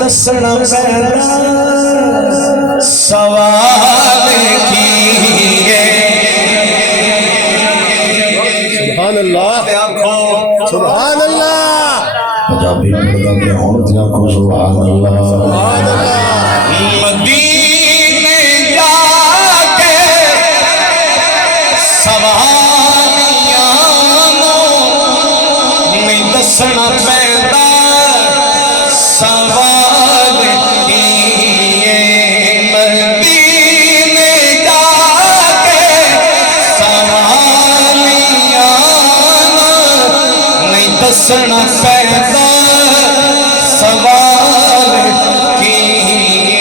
दसना सवाल किए। सुभान अल्लाह सुभान अल्लाह। पंजाबी पढ़दा पे हुण ते आखो सुभान अल्लाह। सुभान अल्लाह। मदीने जाके सवालियां नहीं दसना पैंदा सवाल किए। मदीने जाके सवालियां नहीं दसना पैंदा सवाल किए।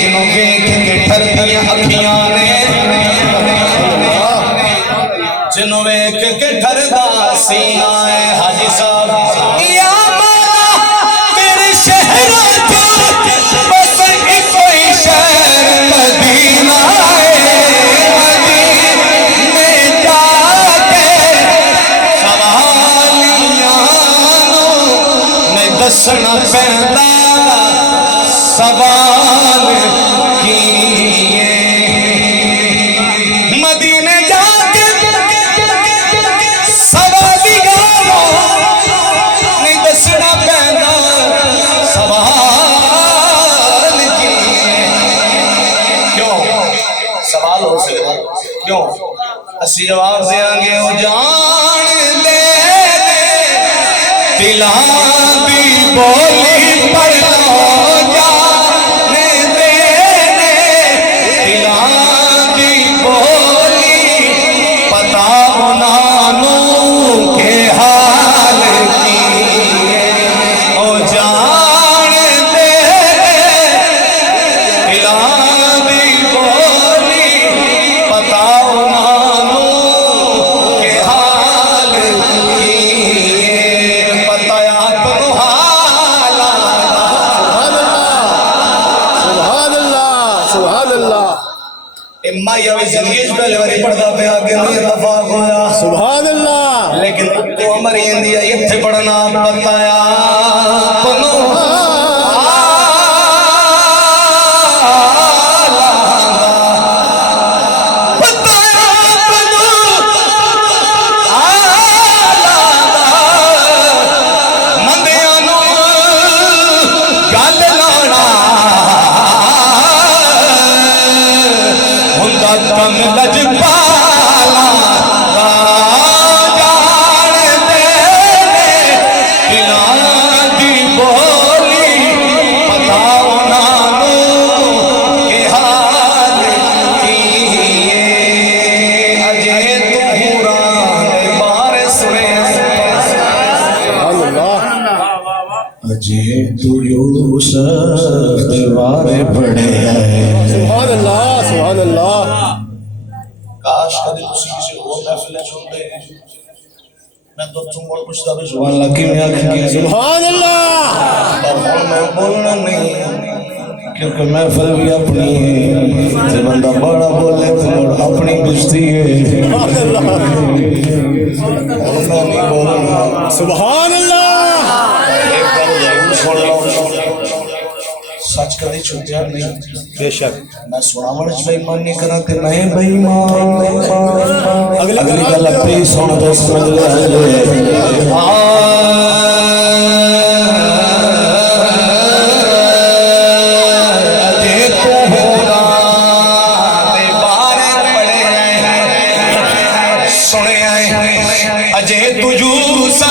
जिन्हों वेख के ठरदियां अखियां ने, जिन्हों वेख के ठरदा सीना है। हाजी साहब या मौला तेरे शहरों च बस इको ही शहर मदीना है। मदीने जाके सवालियां नहीं दसना पैंदा सवाल किए। मदीने जाके सवालियां नहीं दसना पैंदा सवाल किए। क्यों सवाल हो सकता? क्यों? असी जवाब देंगे वो जान दे दिलां दी बोली पर लो जाने दे दिलां दी बोली पता उन्हानू के हाल की ओ जान दे दिलां दी बोली पता उन्हानू के हाल की पता आपको हाल। सुभान अल्लाह सुभान अल्लाह। माई अभी जिंदगी पहले बारी पढ़ता पे आगे नहीं इतफाक होया। सुभान अल्लाह। लेकिन तो हमारी इंडिया इत्थे पढ़ना बताया कोनो कम लजपाला जान दे दिलां दी बोली पता उन्हानू के हाल किए। अजे तू रान बार सुने सुभान अल्लाह। अजे तू यूसुफ दरबारे पढ़े सुभान अल्लाह सुभान अल्लाह। काश कभी किसी किसी और महफिल सुनते मैं तो तुम और कुछ तभी सुभान अल्लाह की मैं आंखें सुभान अल्लाह। और मैं बोलना नहीं क्योंकि महफिल भी अपनी है। जब बंदा बड़ा बोले तो अपनी बेइज्जती है। मैं नहीं बोलूंगा। सुभान अल्लाह। एक बार जरूर सुन लो सच कभी छुटिया नहीं। बेशक मैं सुनावण च बेईमान नहीं करा ते मैं बेईमान अगली गल अपनी सुन दो समझ ले। अजे तू होना दे बारे पड़े सुने अजे तू यूसुफ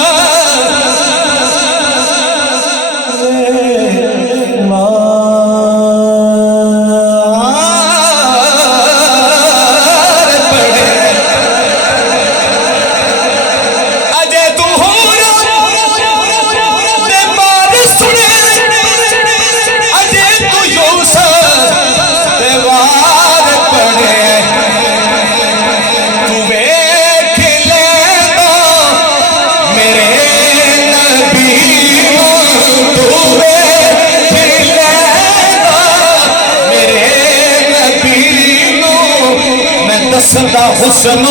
सदा हुस्न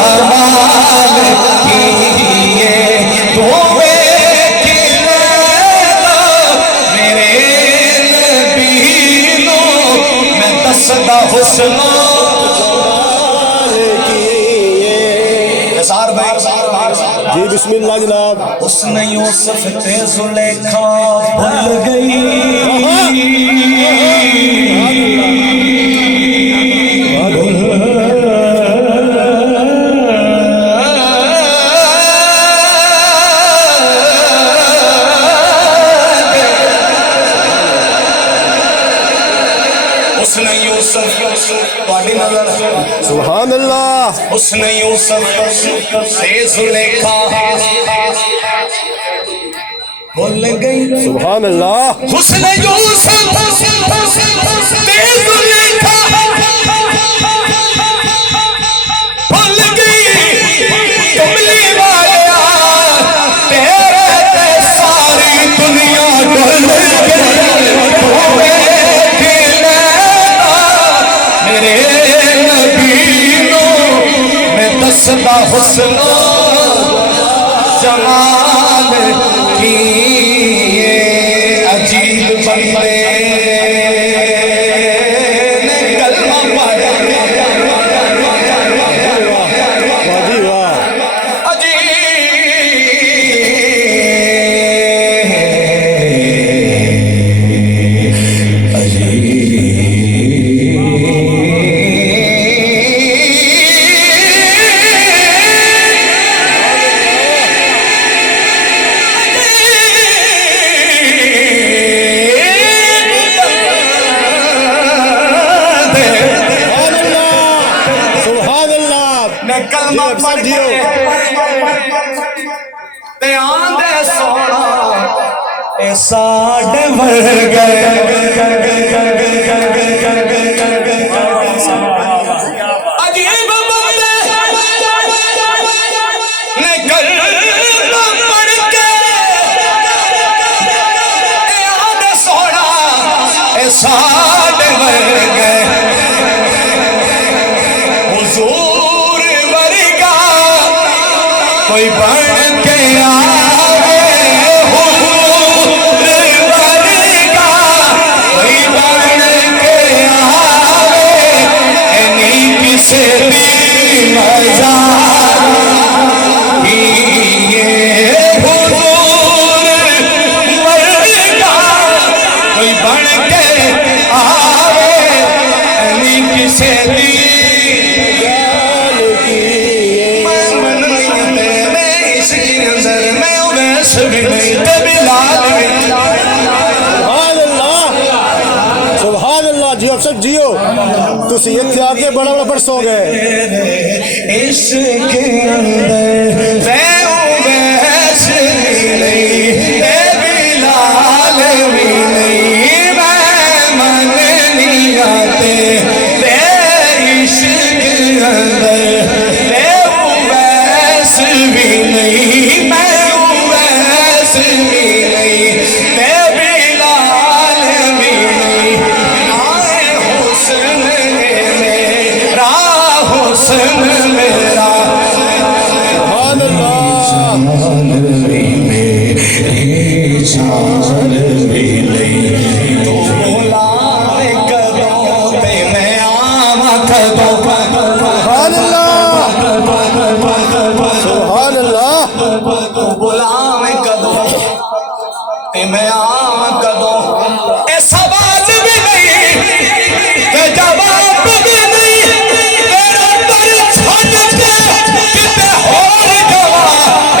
जमाल किए तो दसदा हुस्न निसार भाई जी बिस्मिल्लाह जनाब। उसने यूसुफ ते जुलेखा भूल गई उसने यूसुफ पाड़ी नजर सुभान अल्लाह। उसने यूसुफ से जुलेखा भूल गई। सुभान अल्लाह। उसने यूसुफ से जुलेखा भूल गई। कमली वालिया तेरे ते सारी दुनिया डुल गई। मेरे नबी नो मैं दसदा हुस्न जमाल की ये अजीब बंदे ने कलमा पढ़ा। वाह जी वाह। कलमा पढ़ दियो ते आंदे सोना ए साडे वर गए। अजीब बंदे ने कलमा पढ़ के ए आंदे सोना ए साडे वर गए। हुजूर कोई बन के आवे हुजूर वर्गा कोई बन के आवे नहीं किसे भी मजा ये हुजूर वर्गा कोई बन के आवे नहीं किसे भी जियो सब जियो तुसी इत्थे आके बड़ा बड़ा परसो गए। इश्क अंदर वैस नहीं बिलाल भी नहीं मैं मन नहीं आते इश्क अंदर वैस भी नहीं मैं वैस भी नहीं बिलाल भी नहीं। हुस्न मेरा सुभान जान भी नहीं तो बुलाए कदों पे मैं आवा कदों सुभान अल्लाह तो बुलाए कदों पे मैं आवा कदों। ऐसा बात भी नहीं कि जवाब भी नहीं तेरा दर छड़ के किते होर जवा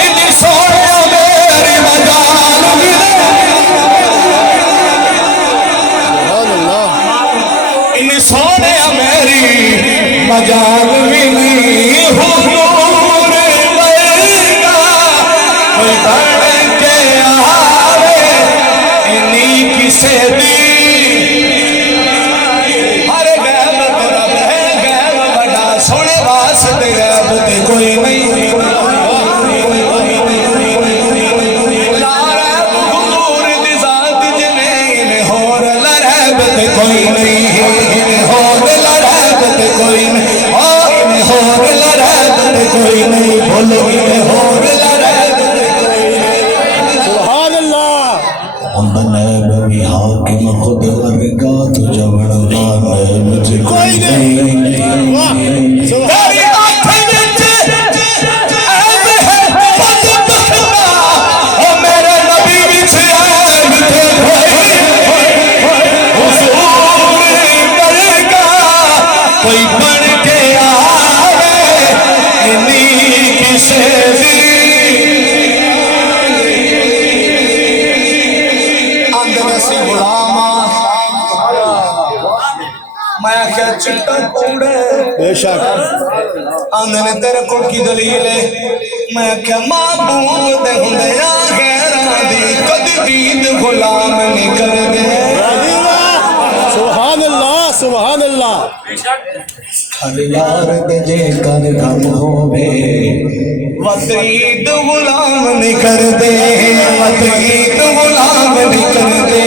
इन्नी सोने मेरी मजाल भी नहीं सोने मेरी मजाल भी नहीं। हुजूर वर्गा कोई बन के आवे इन्नी किसे दी हर गैब तेरा है गैब बड़ा सोने वास्ते गैब ते कोई नहीं। हुजूर दी जात जिन्हें होर लरब ते कोई नहीं होर लरब ते कोई नहीं होर लरब ते कोई नहीं बोलो होर लरब ते कोई नहीं। सुभान अल्लाह। बने बवी हाकिम खुद वर्गा तुझ बड़ा मुझे शेरी आंदन सी गुलामा मैं क्या चिट्टा कूड़े बेशक आंदन तेरे को की दलील है मैं क्या महबूब दे हुंदे आ गैरां दी कदी दीद गुलाम नहीं कर दे सुभान अल्लाह सुभान अल्लाह हर यार दे जे कर गम होवे वतीद गुलाम नहीं कर दे वतीद गुलाम नहीं कर दे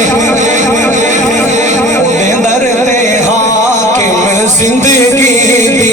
दर ते हाकिम जिंदगी दी